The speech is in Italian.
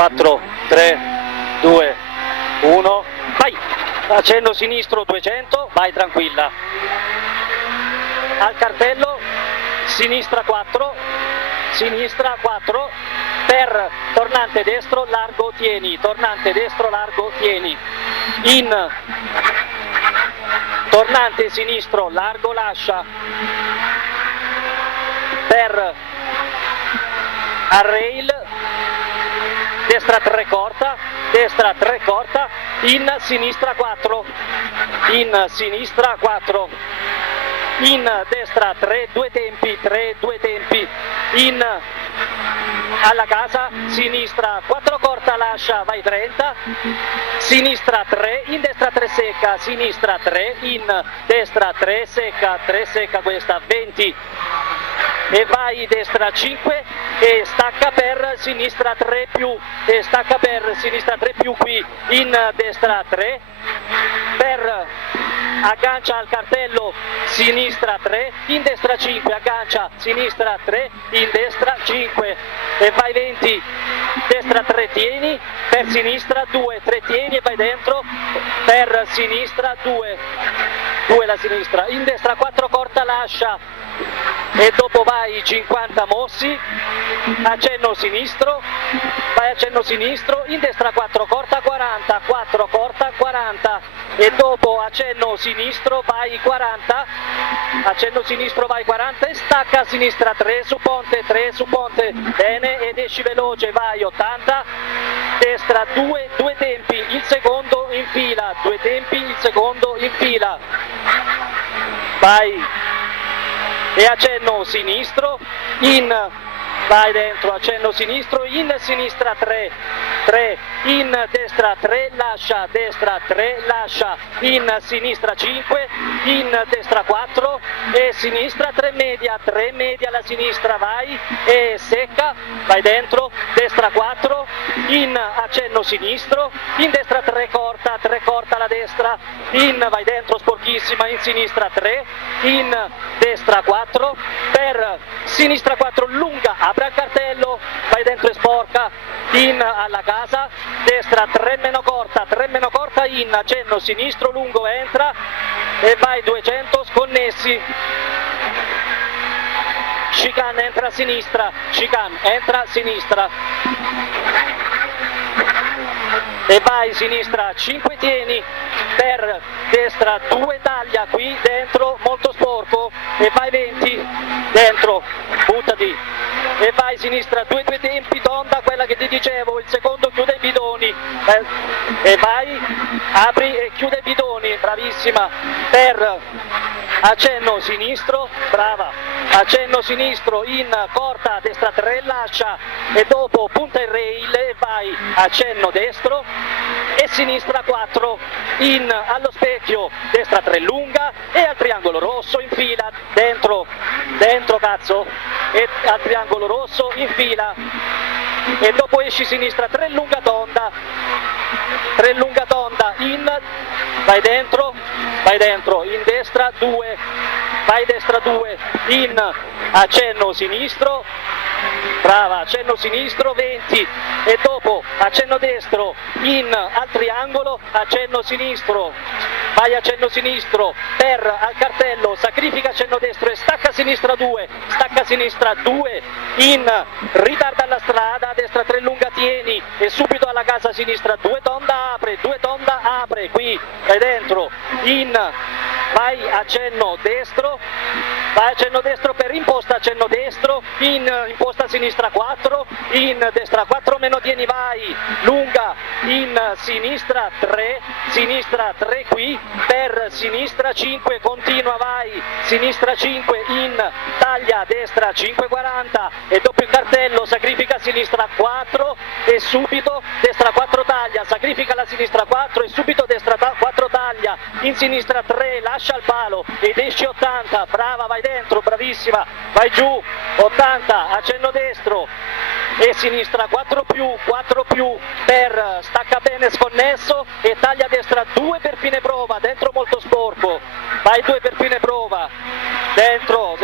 4, 3, 2, 1, vai! Accenno sinistro 200, vai tranquilla. Al cartello, sinistra 4, per tornante destro, largo, tieni, tornante destro, largo, tieni. In tornante sinistro, largo, lascia. Per a rail, destra 3 corta, in sinistra 4, in sinistra 4, in destra 3, 2 tempi, in alla casa, sinistra 4 corta, lascia, vai 30, sinistra 3, in destra 3 secca, sinistra 3, in destra 3 secca questa, 20, e vai destra 5 e stacca per sinistra 3 più, qui, in destra 3, per aggancia al cartello sinistra 3, in destra 5, aggancia sinistra 3, in destra 5 e vai 20, destra 3 tieni, per sinistra 2, 3 tieni e vai dentro, per sinistra 2 la sinistra, in destra 4 corta, lascia e dopo vai 50 mossi, accenno sinistro, vai accenno sinistro, in destra 4 corta 40, 4 corta 40 e dopo accenno sinistro vai 40, accenno sinistro vai 40 e stacca a sinistra 3 su ponte, bene, ed esci veloce, vai 80, destra 2 tempi, il secondo in fila, 2 tempi, il secondo in fila, vai e accenno sinistro, vai dentro, accenno sinistro, in sinistra 3, in destra 3, lascia, destra 3, lascia, in sinistra 5, in destra 4 e sinistra 3 media la sinistra, vai e secca, vai dentro, destra 4, in accenno sinistro, in destra 3 corta la destra, in vai dentro sporchissima, in sinistra 3, in destra 4, per sinistra 4 lunga, apre al cartello, vai dentro e sporca, in alla casa, destra 3 meno corta, in accenno sinistro lungo, entra e vai 200 sconnessi, chicane entra sinistra, e vai sinistra 5 tieni, per destra 2 taglia qui dentro molto sporco e vai 20 dentro, buttati e vai sinistra 2 tempi, tonda quella che ti dicevo, il secondo chiude i bidoni e vai, apri e chiude i bidoni, bravissima, per accenno sinistro, brava, accenno sinistro in corta, destra 3 lascia e dopo punta il rail e vai accenno destro e sinistra 4 in allo specchio, destra 3 lunga e al triangolo rosso in fila, dentro cazzo, e al triangolo rosso in fila e dopo esci sinistra 3 lunga tonda, in vai dentro, in destra 2, vai destra 2, in accenno sinistro, brava, accenno sinistro 20 e dopo accenno destro in al triangolo, accenno sinistro, vai accenno sinistro per al cartello, sacrifica accenno destro e stacca sinistra 2, in ritarda alla strada, destra 3 lunga tieni e subito alla casa sinistra 2 tonda apre, qui vai dentro, in vai accenno destro per imposta accenno destro, in imposta sinistra 4, in destra 4 meno tieni vai, lunga, in sinistra 3 qui, per sinistra 5 continua vai, sinistra 5 in taglia destra 5,40 e dopo il cartello sacrifica sinistra 4 e subito destra 4 taglia, sacrifica la sinistra 4 e subito destra 4 taglia in sinistra 3, lascia il palo ed esce 80, brava, vai dentro, bravissima, vai giù, 80, accenno destro e sinistra 4 più, per stacca bene sconnesso e taglia a destra 2 per fine prova, dentro molto sporco, vai 2 per fine prova, dentro,